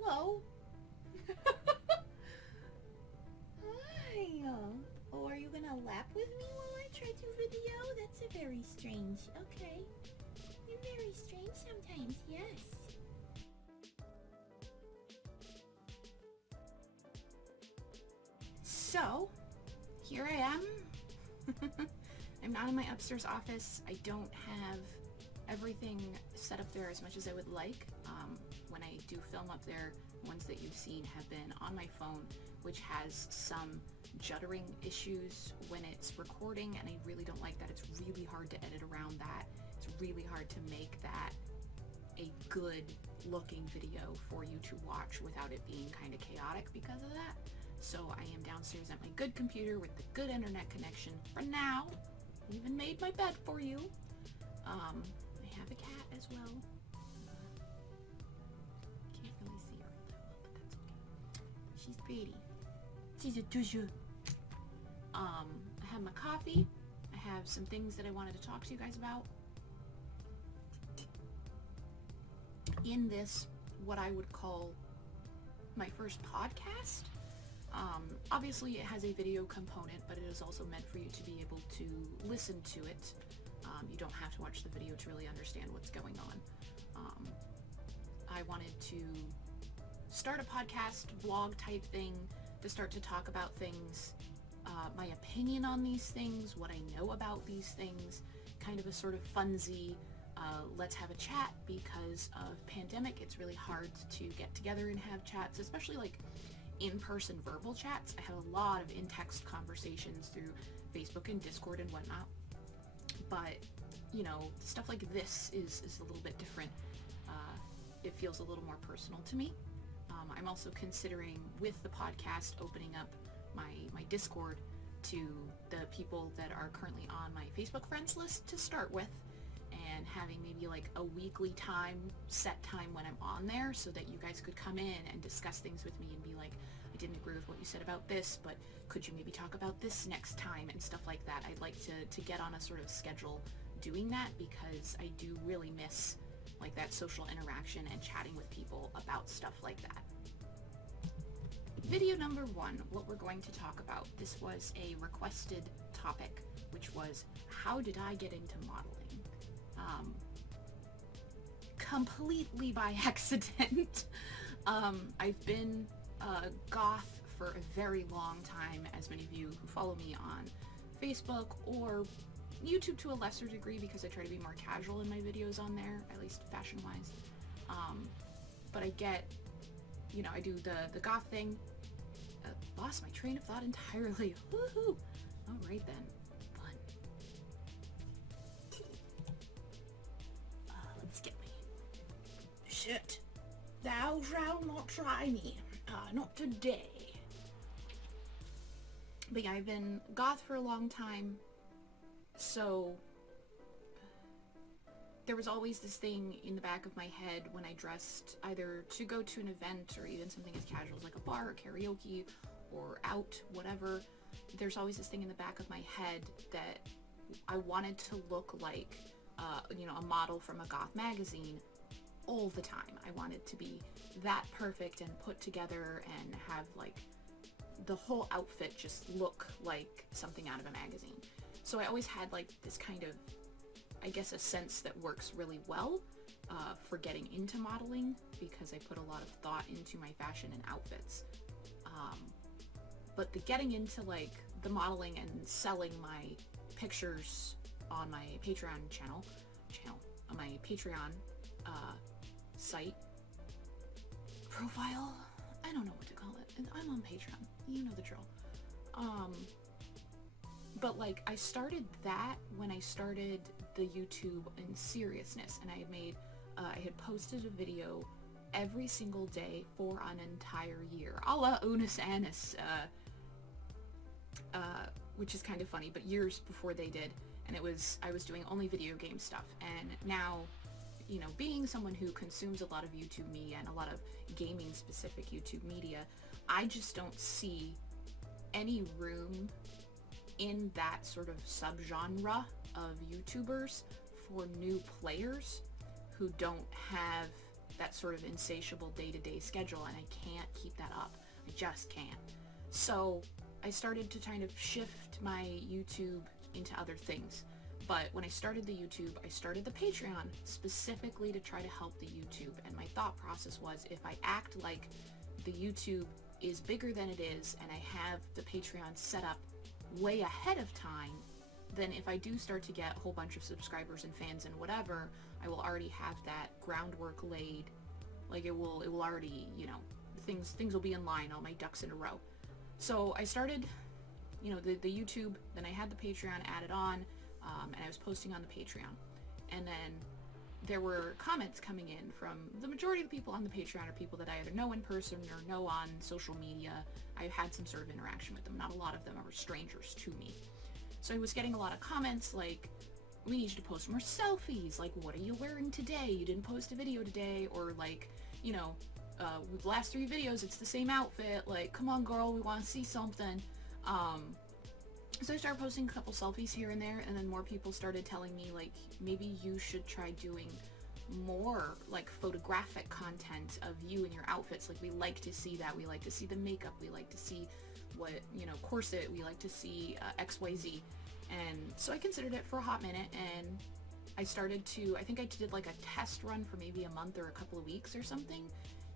Hello. Hi. Oh, are you gonna lap with me while I try to video? That's a very strange. Okay. You're very strange sometimes, yes. So, here I am. I'm not in my upstairs office. I don't have everything set up there as much as I would like. When I do film up there, ones that you've seen have been on my phone, which has some juddering issues when it's recording, and I really don't like that. It's really hard to edit around that. It's really hard to make that a good looking video for you to watch without it being kind of chaotic because of that. So I am downstairs at my good computer with the good internet connection for now. I even made my bed for you. I have a cat as well. Can't really see her that well, but that's okay. She's pretty. She's a Dutchess. I have my coffee. I have some things that I wanted to talk to you guys about. In this, what I would call my first podcast. Obviously it has a video component, but it is also meant for you to be able to listen to it. You don't have to watch the video to really understand what's going on. I wanted to start a podcast, vlog type thing, to start to talk about things, my opinion on these things, what I know about these things, kind of a sort of funsy, let's have a chat. Because of pandemic, it's really hard to get together and have chats, especially like in-person verbal chats. I had a lot of in-text conversations through Facebook and Discord and whatnot, but you know, stuff like this is a little bit different. It feels a little more personal to me. I'm also considering, with the podcast, opening up my Discord to the people that are currently on my Facebook friends list to start with, and having maybe like a weekly set time when I'm on there, so that you guys could come in and discuss things with me and be like, I didn't agree with what you said about this, but could you maybe talk about this next time, and stuff like that. I'd like to get on a sort of schedule doing that, because I do really miss like that social interaction and chatting with people about stuff like that. Video number 1, what we're going to talk about. This was a requested topic, which was, how did I get into modeling? Completely by accident. I've been goth for a very long time, as many of you who follow me on Facebook or YouTube to a lesser degree, because I try to be more casual in my videos on there, at least fashion-wise. But I get, you know, I do the goth thing. Lost my train of thought entirely. Woohoo! Alright then. Fun. Let's get me. Shit. Thou shalt not try me. Not today. But yeah, I've been goth for a long time, so there was always this thing in the back of my head when I dressed, either to go to an event or even something as casual as like a bar or karaoke or out, whatever. There's always this thing in the back of my head that I wanted to look like, you know, a model from a goth magazine all the time. I wanted to be that perfect and put together and have like the whole outfit just look like something out of a magazine. So I always had like this kind of, I guess, a sense that works really well for getting into modeling, because I put a lot of thought into my fashion and outfits. But the getting into like the modeling and selling my pictures on my Patreon on my Patreon site, profile, I don't know what to call it. I'm on Patreon, you know the drill. But like, I started that when I started the YouTube in seriousness, and I had made, I had posted a video every single day for an entire year, a la Unus Annus, which is kind of funny, but years before they did, and I was doing only video game stuff. And now, you know, being someone who consumes a lot of YouTube media and a lot of gaming specific YouTube media, I just don't see any room in that sort of subgenre of YouTubers for new players who don't have that sort of insatiable day-to-day schedule, and I can't keep that up. I just can't. So I started to kind of shift my YouTube into other things. But when I started the YouTube, I started the Patreon specifically to try to help the YouTube. And my thought process was, if I act like the YouTube is bigger than it is, and I have the Patreon set up way ahead of time, then if I do start to get a whole bunch of subscribers and fans and whatever, I will already have that groundwork laid. Like, it will already, you know, things will be in line, all my ducks in a row. So I started, you know, the YouTube, then I had the Patreon added on, and I was posting on the Patreon. And then there were comments coming in from the majority of the people on the Patreon are people that I either know in person or know on social media. I've had some sort of interaction with them. Not a lot of them are strangers to me. So I was getting a lot of comments like, we need you to post more selfies, like, what are you wearing today? You didn't post a video today. Or like, you know, with the last 3 videos it's the same outfit, like, come on girl, we want to see something. So I started posting a couple selfies here and there, and then more people started telling me, like, maybe you should try doing more, like, photographic content of you and your outfits. Like, we like to see that. We like to see the makeup. We like to see what, you know, corset. We like to see XYZ. And so I considered it for a hot minute, and I started to, I think I did, like, a test run for maybe a month or a couple of weeks or something.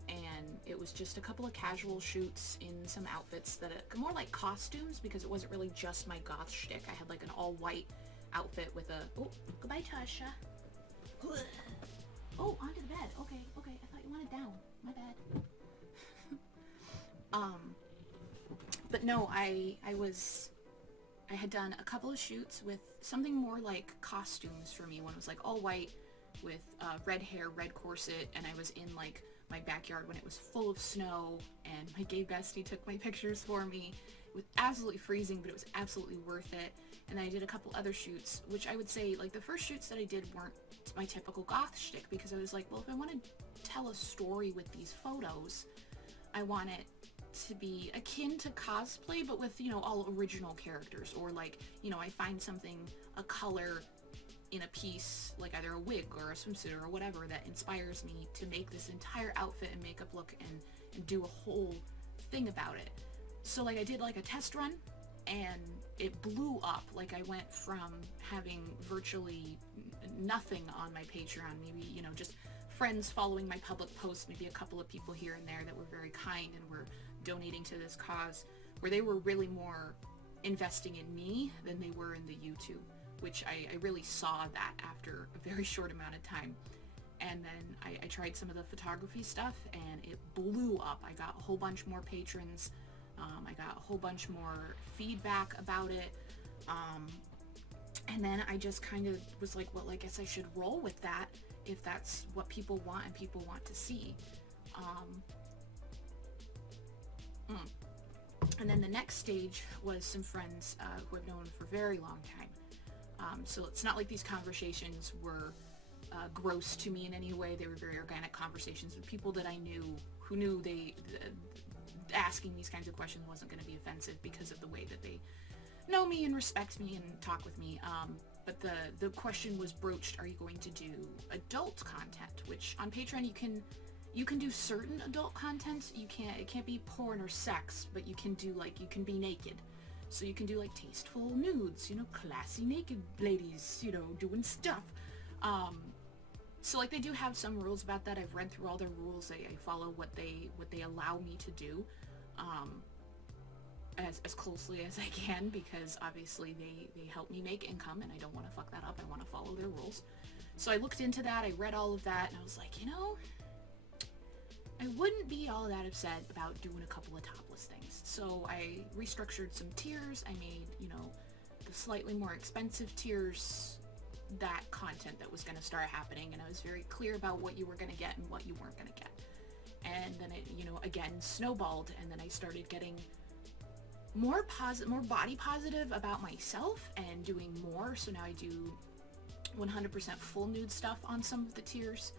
And it was just a couple of casual shoots in some outfits that are more like costumes, because it wasn't really just my goth shtick. I had like an all-white outfit with a... Oh, goodbye, Tasha. Oh, onto the bed. Okay, okay. I thought you wanted down. My bad. But no, I had done a couple of shoots with something more like costumes for me. One was like all white with red hair, red corset, and I was in like my backyard when it was full of snow, and my gay bestie took my pictures for me. It was absolutely freezing, but it was absolutely worth it. And then I did a couple other shoots, which I would say, like, the first shoots that I did weren't my typical goth shtick, because I was like, well, if I want to tell a story with these photos, I want it to be akin to cosplay, but with, you know, all original characters. Or like, you know, I find something, a color in a piece, like either a wig or a swimsuit or whatever, that inspires me to make this entire outfit and makeup look and do a whole thing about it. So like I did like a test run, and it blew up. Like I went from having virtually nothing on my Patreon, maybe, you know, just friends following my public posts, maybe a couple of people here and there that were very kind and were donating to this cause, where they were really more investing in me than they were in the YouTube, which I really saw that after a very short amount of time. And then I tried some of the photography stuff, and it blew up. I got a whole bunch more patrons. I got a whole bunch more feedback about it. And then I just kind of was like, well, I guess I should roll with that if that's what people want and people want to see. And then the next stage was some friends who I've known for a very long time. So it's not like these conversations were gross to me in any way. They were very organic conversations with people that I knew, who knew asking these kinds of questions wasn't going to be offensive because of the way that they know me and respect me and talk with me. But the question was broached, are you going to do adult content? Which on Patreon you can do certain adult content. It can't be porn or sex, but you can do, like, you can be naked. So you can do like tasteful nudes, you know, classy naked ladies, you know, doing stuff. So like they do have some rules about that. I've read through all their rules. I follow what they allow me to do, as closely as I can, because obviously they help me make income, and I don't want to fuck that up. I want to follow their rules. So I looked into that. I read all of that, and I was like, you know, I wouldn't be all that upset about doing a couple of topless things. So I restructured some tiers. I made, you know, the slightly more expensive tiers, that content that was going to start happening, and I was very clear about what you were going to get and what you weren't going to get. And then it, you know, again, snowballed, and then I started getting more body positive about myself and doing more. So now I do 100% full nude stuff on some of the tiers.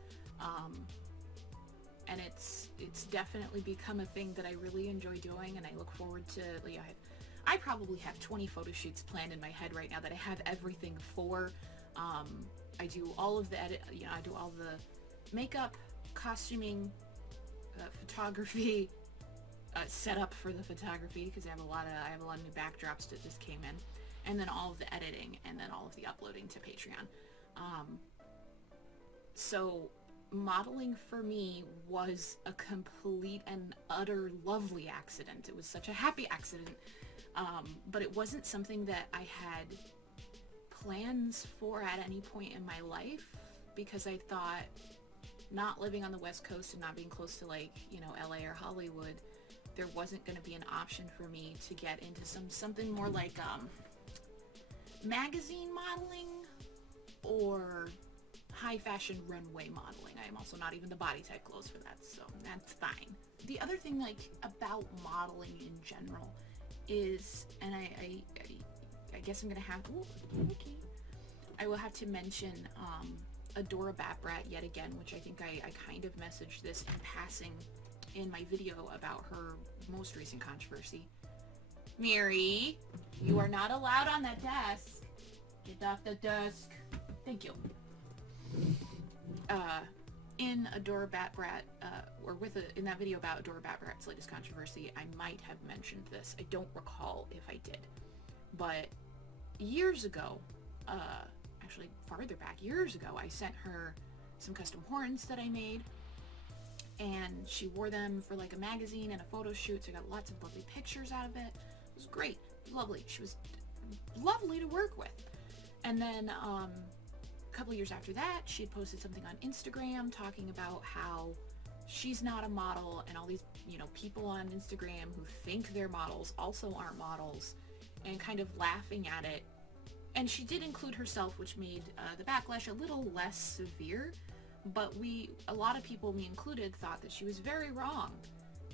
And it's definitely become a thing that I really enjoy doing, and I look forward to, like, I probably have 20 photo shoots planned in my head right now that I have everything for. I do all of the edit, you know, I do all the makeup, costuming, photography, setup for the photography, because I have a lot of new backdrops that just came in, and then all of the editing, and then all of the uploading to Patreon. So modeling for me was a complete and utter lovely accident. It was such a happy accident, but it wasn't something that I had plans for at any point in my life, because I thought, not living on the West Coast and not being close to, like, you know, LA or Hollywood, there wasn't going to be an option for me to get into something more like magazine modeling or high fashion runway modeling. I am also not even the body type clothes for that, so that's fine. The other thing, like, about modeling in general is, and I guess I'm gonna have, okay, I will have to mention Adora Batbrat yet again, which I think I kind of messaged this in passing in my video about her most recent controversy. Mary, you are not allowed on that desk. Get off the desk. Thank you. In Adora Batbrat, in that video about Adora Batbrat's latest controversy, I might have mentioned this. I don't recall if I did. But years ago, actually farther back, years ago, I sent her some custom horns that I made, and she wore them for like a magazine and a photo shoot, so I got lots of lovely pictures out of it. It was great. Lovely. She was lovely to work with. And then a couple years after that, she had posted something on Instagram talking about how she's not a model, and all these, you know, people on Instagram who think they're models also aren't models, and kind of laughing at it. And she did include herself, which made the backlash a little less severe, but a lot of people, me included, thought that she was very wrong,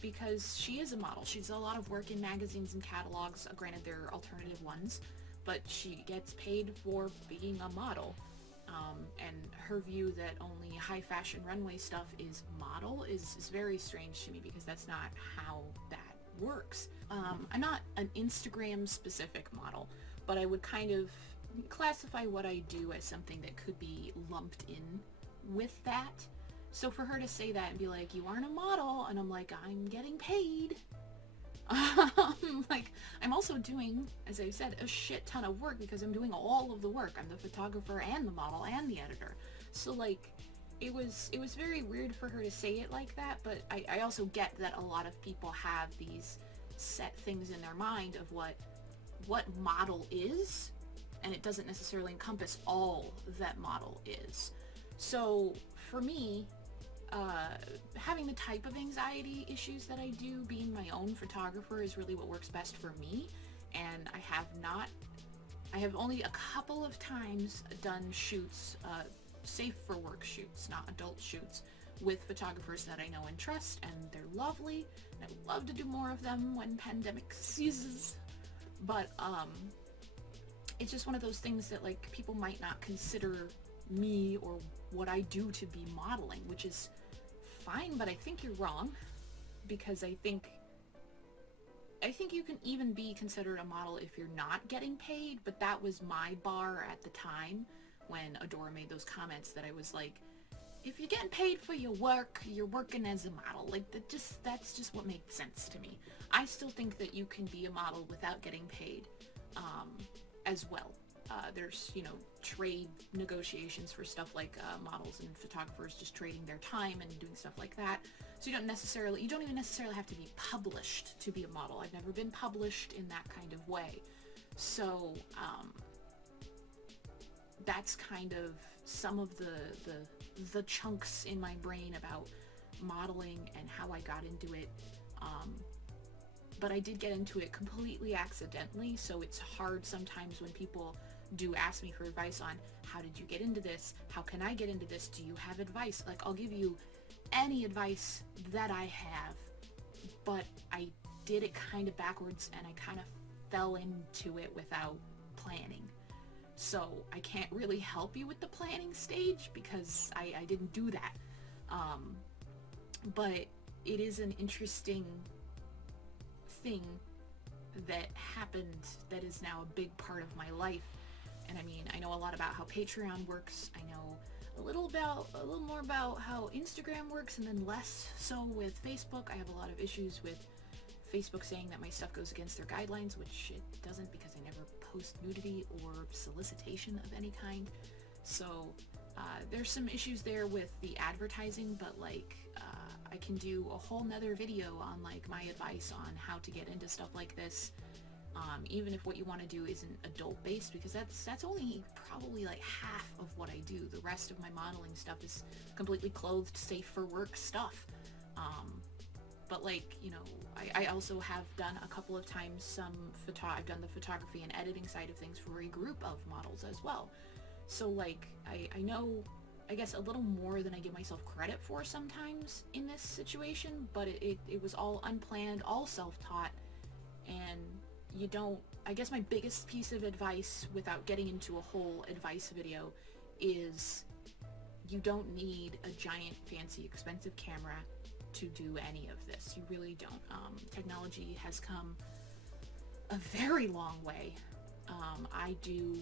because she is a model. She does a lot of work in magazines and catalogs, granted they're alternative ones, but she gets paid for being a model. And her view that only high fashion runway stuff is model is very strange to me, because that's not how that works. I'm not an Instagram specific model, but I would kind of classify what I do as something that could be lumped in with that. So for her to say that and be like, you aren't a model, and I'm like, I'm getting paid. Like, I'm also doing, as I said, a shit ton of work, because I'm doing all of the work. I'm the photographer and the model and the editor. So like, it was very weird for her to say it like that, but I also get that a lot of people have these set things in their mind of what model is, and it doesn't necessarily encompass all that model is. So for me, having the type of anxiety issues that I do, being my own photographer, is really what works best for me. And I have only a couple of times done shoots, safe for work shoots, not adult shoots, with photographers that I know and trust, and they're lovely, and I'd love to do more of them when pandemic ceases. But it's just one of those things that, like, people might not consider me or what I do to be modeling, which is fine, but I think you're wrong, because I think you can even be considered a model if you're not getting paid. But that was my bar at the time when Adora made those comments, that I was like, if you're getting paid for your work, you're working as a model. Like, that's just what made sense to me. I still think that you can be a model without getting paid, as well. There's, you know, trade negotiations for stuff like models and photographers just trading their time and doing stuff like that. So you don't even necessarily have to be published to be a model. I've never been published in that kind of way. So that's kind of some of the chunks in my brain about modeling and how I got into it. But I did get into it completely accidentally, so it's hard sometimes when people do ask me for advice on, how did you get into this? How can I get into this? Do you have advice? Like, I'll give you any advice that I have, but I did it kind of backwards, and I kind of fell into it without planning. So I can't really help you with the planning stage, because I didn't do that. But it is an interesting thing that happened that is now a big part of my life. And I mean, I know a lot about how Patreon works. I know a little more about how Instagram works, and then less so with Facebook. I have a lot of issues with Facebook saying that my stuff goes against their guidelines, which it doesn't, because I never post nudity or solicitation of any kind. So there's some issues there with the advertising, but like I can do a whole nother video on like my advice on how to get into stuff like this, even if what you want to do isn't adult based, because that's only probably like half of what I do. The rest of my modeling stuff is completely clothed, safe for work stuff. But like, you know, I also have done a couple of times I've done the photography and editing side of things for a group of models as well. So like, I know, I guess, a little more than I give myself credit for sometimes in this situation, but it was all unplanned, all self-taught, and you don't, I guess my biggest piece of advice, without getting into a whole advice video, is you don't need a giant, fancy, expensive camera to do any of this. You really don't. Technology has come a very long way. I do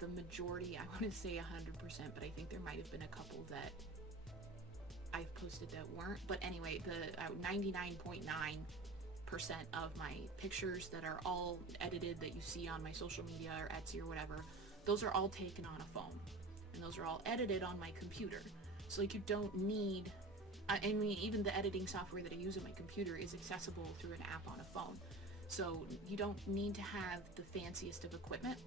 the majority, I want to say 100%, but I think there might have been a couple that I've posted that weren't. But anyway, the 99.9% of my pictures that are all edited that you see on my social media or Etsy or whatever, those are all taken on a phone, and those are all edited on my computer. So like, you don't need, I mean, even the editing software that I use on my computer is accessible through an app on a phone. So you don't need to have the fanciest of equipment.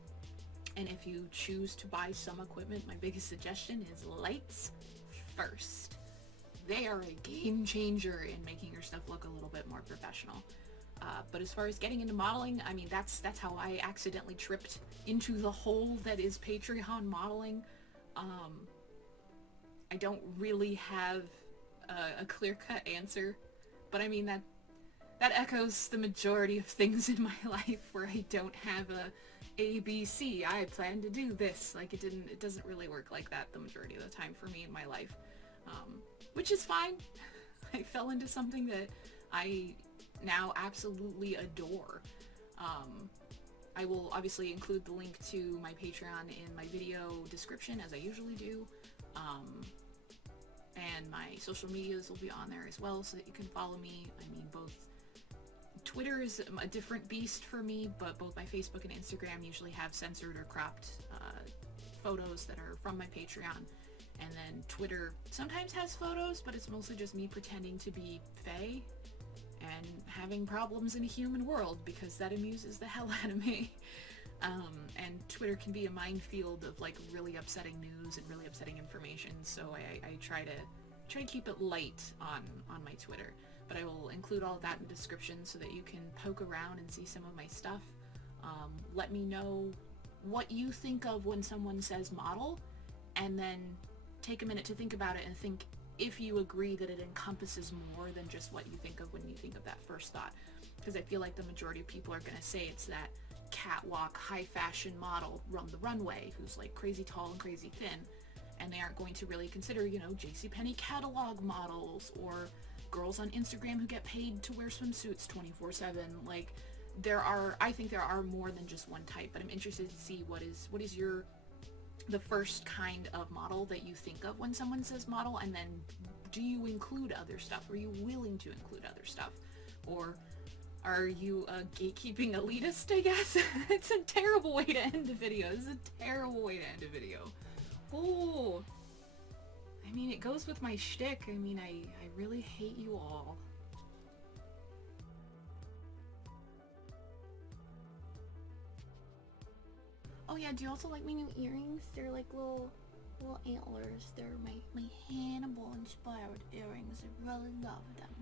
And if you choose to buy some equipment, my biggest suggestion is lights first. They are a game changer in making your stuff look a little bit more professional. But as far as getting into modeling, I mean, that's how I accidentally tripped into the hole that is Patreon modeling. I don't really have a clear-cut answer, but I mean, that echoes the majority of things in my life, where I don't have a B, C, I plan to do this. Like, it doesn't really work like that the majority of the time for me in my life, which is fine. I fell into something that I now absolutely adore. I will obviously include the link to my Patreon in my video description, as I usually do, and my social medias will be on there as well, so that you can follow me. I mean, both Twitter is a different beast for me, but both my Facebook and Instagram usually have censored or cropped photos that are from my Patreon. And then Twitter sometimes has photos, but it's mostly just me pretending to be Faye and having problems in a human world, because that amuses the hell out of me. And Twitter can be a minefield of like really upsetting news and really upsetting information, so I try to keep it light on my Twitter. But I will include all of that in the description so that you can poke around and see some of my stuff. Let me know what you think of when someone says model, and then take a minute to think about it and think if you agree that it encompasses more than just what you think of when you think of that first thought. Because I feel like the majority of people are going to say it's that catwalk, high fashion model run the runway who's like crazy tall and crazy thin, and they aren't going to really consider, you know, JCPenney catalog models or girls on Instagram who get paid to wear swimsuits 24/7. Like, I think there are more than just one type, but I'm interested to see what is the first kind of model that you think of when someone says model, and then do you include other stuff? Are you willing to include other stuff? Or are you a gatekeeping elitist, I guess? It's a terrible way to end a video. This is a terrible way to end a video. Oh, I mean, it goes with my shtick. I mean, I really hate you all. Oh yeah, do you also like my new earrings? They're like little antlers. They're my Hannibal inspired earrings. I really love them.